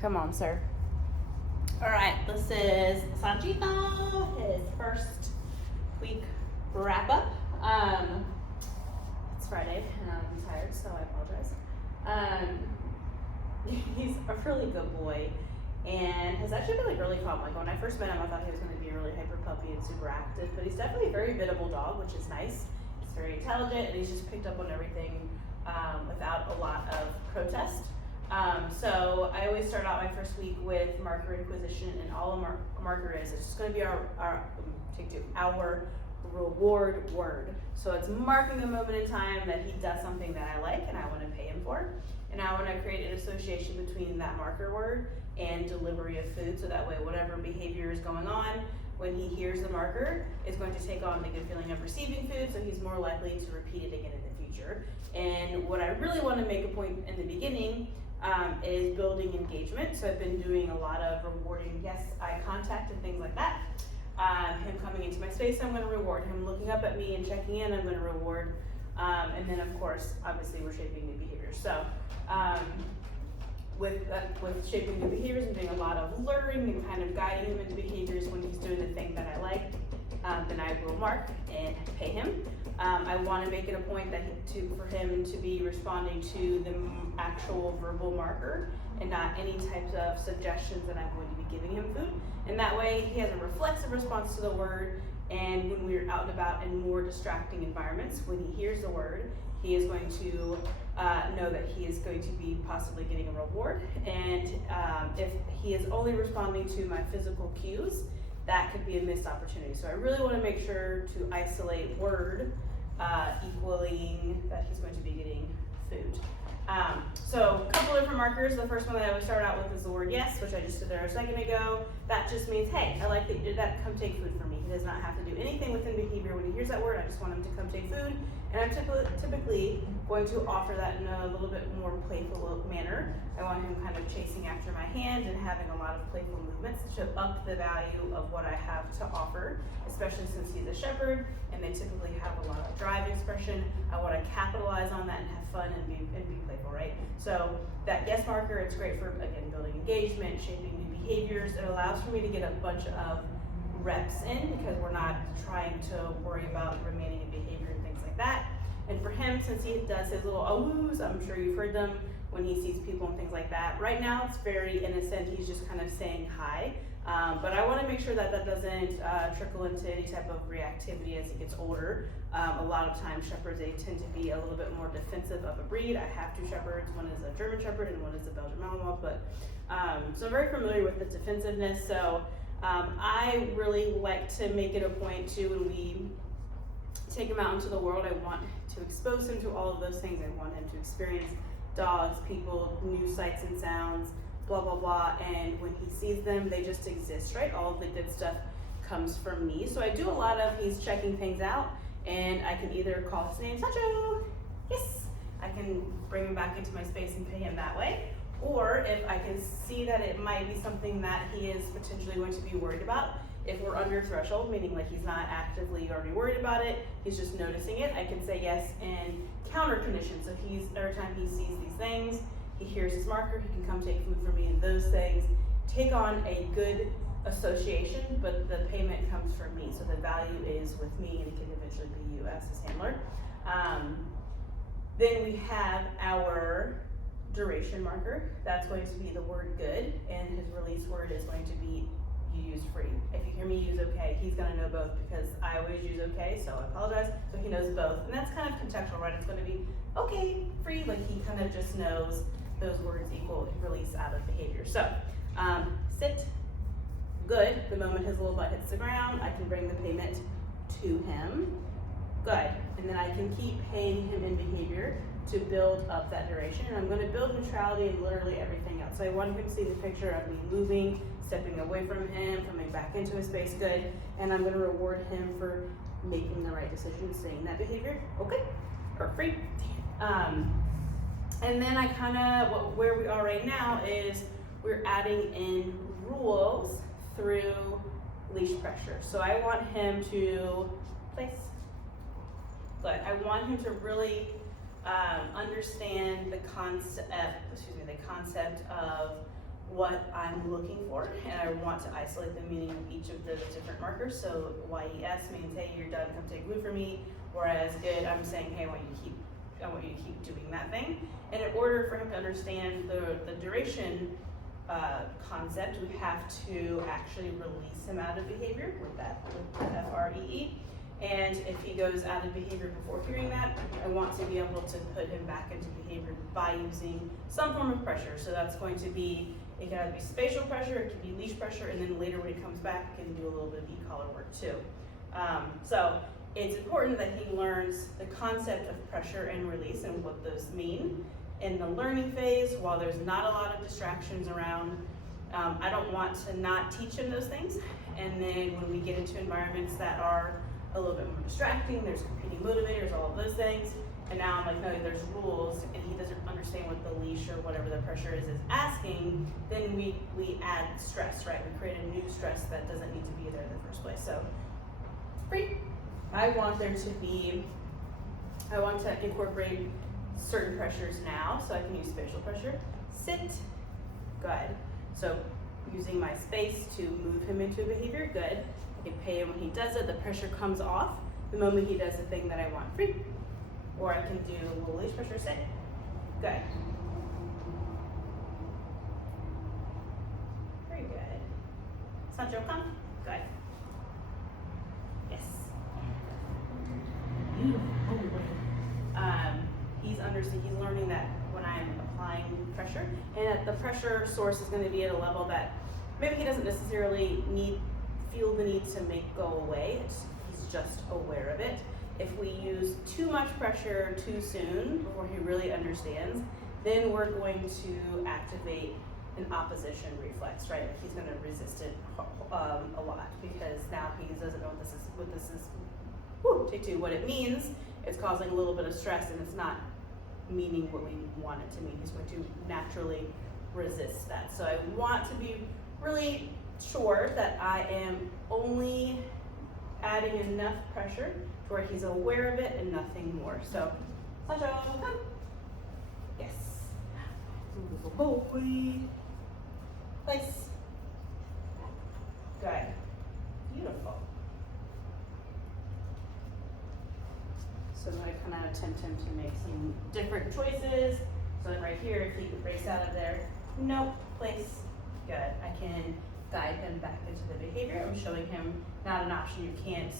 Come on, sir. All right, this is Sancho, his first week wrap up. It's Friday and I'm tired, so I apologize. He's a really good boy and has actually been like really calm. Like when I first met him, I thought he was going to be a really hyper puppy and super active, but he's definitely a very biddable dog, which is nice. He's very intelligent and he's just picked up on everything without a lot of protest. So I always start out my first week with marker inquisition, and all a marker is, it's just going to be our reward word. So it's marking a moment in time that he does something that I like and I want to pay him for. And I want to create an association between that marker word and delivery of food, so that way whatever behavior is going on, when he hears the marker, is going to take on the good feeling of receiving food, so he's more likely to repeat it again in the future. And what I really want to make a point in the beginning is building engagement. So I've been doing a lot of rewarding yes eye contact and things like that. Him coming into my space, I'm going to reward. Him looking up at me and checking in, I'm going to reward. And then of course, obviously we're shaping new behaviors. So with shaping new behaviors and doing a lot of luring and kind of guiding him into behaviors when he's doing the thing that I like, then I will mark and pay him. I want to make it a point that for him to be responding to the actual verbal marker and not any types of suggestions that I'm going to be giving him food. And that way he has a reflexive response to the word, and when we're out and about in more distracting environments, when he hears the word, he is going to know that he is going to be possibly getting a reward. And if he is only responding to my physical cues, that could be a missed opportunity. So I really want to make sure to isolate word equaling that he's going to be getting food. So a couple different markers. The first one that I always start out with is the word yes, which I just did there a second ago. That just means, hey, I like that you did that, come take food from me. He does not have to do anything within behavior. When he hears that word, I just want him to come take food. And I'm typically going to offer that in a little bit more playful manner. I want him kind of chasing after my hand and having a lot of playful movements to up the value of what I have to offer, especially since he's a shepherd and they typically have a lot of drive expression. I want to capitalize on that and have fun and be playful, right? So that yes marker, it's great for, again, building engagement, shaping new behaviors. It allows for me to get a bunch of reps in because we're not trying to worry about remaining in behavior and things like that. And for him, since he does his little ahoos, I'm sure you've heard them when he sees people and things like that. Right now it's very innocent, he's just kind of saying hi. But I want to make sure that that doesn't trickle into any type of reactivity as he gets older. A lot of times shepherds, they tend to be a little bit more defensive of a breed. I have two shepherds, one is a German shepherd and one is a Belgian Malinois, but so I'm very familiar with the defensiveness. So I really like to make it a point to, when we take him out into the world, I want to expose him to all of those things. I want him to experience dogs, people, new sights and sounds, blah, blah, blah. And when he sees them, they just exist, right? All of the good stuff comes from me. So I do a lot of, he's checking things out, and I can either call his name, Sancho, yes. I can bring him back into my space and pay him that way. Or if I can see that it might be something that he is potentially going to be worried about, if we're under threshold, meaning like he's not actively already worried about it, he's just noticing it, I can say yes and counter conditions. So every time he sees these things, he hears his marker, he can come take food from me, and those things take on a good association, but the payment comes from me. So the value is with me, and it can eventually be you as his handler. Then we have our duration marker. That's going to be the word good, and his release word is going to be you use free. If you hear me use okay, he's gonna know both because I always use okay, so I apologize. So he knows both, and that's kind of contextual, right? It's gonna be okay, free, like he kind of just knows those words equal release out of behavior. So sit, good. The moment his little butt hits the ground, I can bring the payment to him, good. And then I can keep paying him in behavior to build up that duration. And I'm gonna build neutrality in literally everything else. So I want him to see the picture of me moving, stepping away from him, coming back into his space, good. And I'm gonna reward him for making the right decision, saying that behavior, okay, or free. And then I where we are right now is we're adding in rules through leash pressure. So I want him to place, good. I want him to really understand the concept of what I'm looking for, and I want to isolate the meaning of each of those different markers. So YES means, hey, you're done, come take glue for me, whereas good, I'm saying, hey, I want you to keep doing that thing. And in order for him to understand the duration concept, we have to actually release him out of behavior with the FREE. And if he goes out of behavior before hearing that, I want to be able to put him back into behavior by using some form of pressure. So that's going to be, it can either be spatial pressure, it can be leash pressure, and then later when he comes back, it can do a little bit of e-collar work too. So it's important that he learns the concept of pressure and release and what those mean. In the learning phase, while there's not a lot of distractions around, I don't want to not teach him those things. And then when we get into environments that are a little bit more distracting, there's competing motivators, all of those things, and now I'm like, no, there's rules, and he doesn't understand what the leash or whatever the pressure is asking, then we add stress, right? We create a new stress that doesn't need to be there in the first place. So, free. I want to incorporate certain pressures now, so I can use spatial pressure. Sit, good. So using my space to move him into a behavior, good. I can pay him when he does it, the pressure comes off the moment he does the thing that I want, free. Or I can do a little leash pressure, sit, good. Very good. Sancho, come, good. Yes. Beautiful. He's learning that when I'm applying pressure, and that the pressure source is going to be at a level that maybe he doesn't necessarily feel the need to make go away. He's just aware of it. If we use too much pressure too soon before he really understands, then we're going to activate an opposition reflex, right? He's going to resist it a lot because now he doesn't know what this is. Woo, take two. What it means, it's causing a little bit of stress, and it's not meaning what we want it to mean. He's going to naturally resist that. So I want to be really sure that I am only adding enough pressure to where he's aware of it and nothing more. So, Sancho, come. Yes. Boy. Place. Good. Beautiful. So I'm going to kind of tempt him to make some different choices. So like right here, if he could race out of there, nope, place, good. I can guide him back into the behavior. I'm showing him not an option. You can't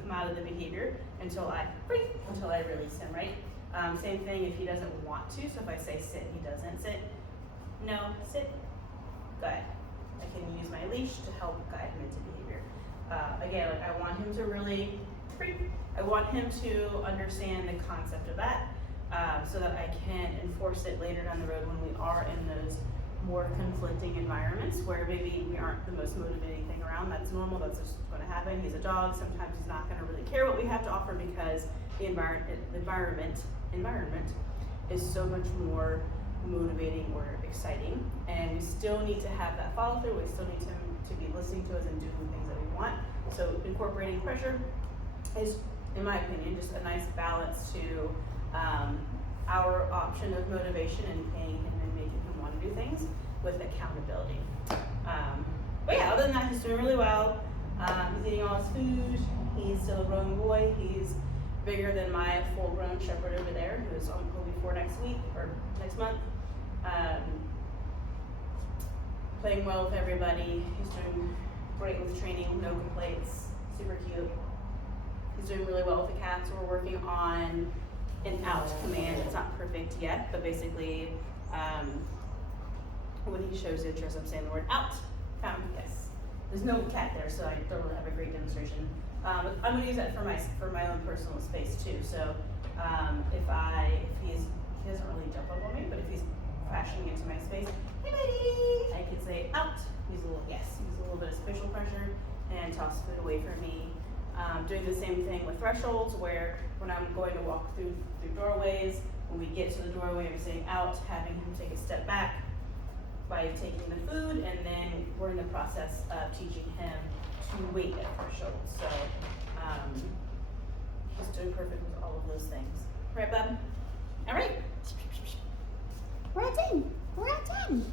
come out of the behavior until I release him, right? Same thing if he doesn't want to. So if I say sit, he doesn't sit. No, sit, good. I can use my leash to help guide him into behavior. Again, like I want him to really I want him to understand the concept of that so that I can enforce it later down the road when we are in those more conflicting environments where maybe we aren't the most motivating thing around. That's normal, that's just going to happen. He's a dog, sometimes he's not going to really care what we have to offer because the environment is so much more motivating or exciting, and we still need to have that follow through. We still need to be listening to us and doing the things that we want. So incorporating pressure is, in my opinion, just a nice balance to our option of motivation and paying him and making him want to do things with accountability. But yeah, other than that, he's doing really well. He's eating all his food. He's still a growing boy. He's bigger than my full-grown shepherd over there, who's on he'll be 4 next week or next month. Playing well with everybody. He's doing great with training, no complaints, super cute. He's doing really well with the cats. We're working on an out command. It's not perfect yet, but basically when he shows interest, I'm saying the word out, found, yes. There's no cat there, so I don't really have a great demonstration. I'm going to use that for my own personal space too. So he doesn't really jump up on me, but if he's crashing into my space, hey buddy, I could say out. Use a little bit of spatial pressure and toss food away from me. Doing the same thing with thresholds, where when I'm going to walk through doorways, when we get to the doorway, I'm saying out, having him take a step back by taking the food, and then we're in the process of teaching him to wait at thresholds. So he's doing perfect with all of those things. Right, Bob? All right. We're at 10. We're at 10.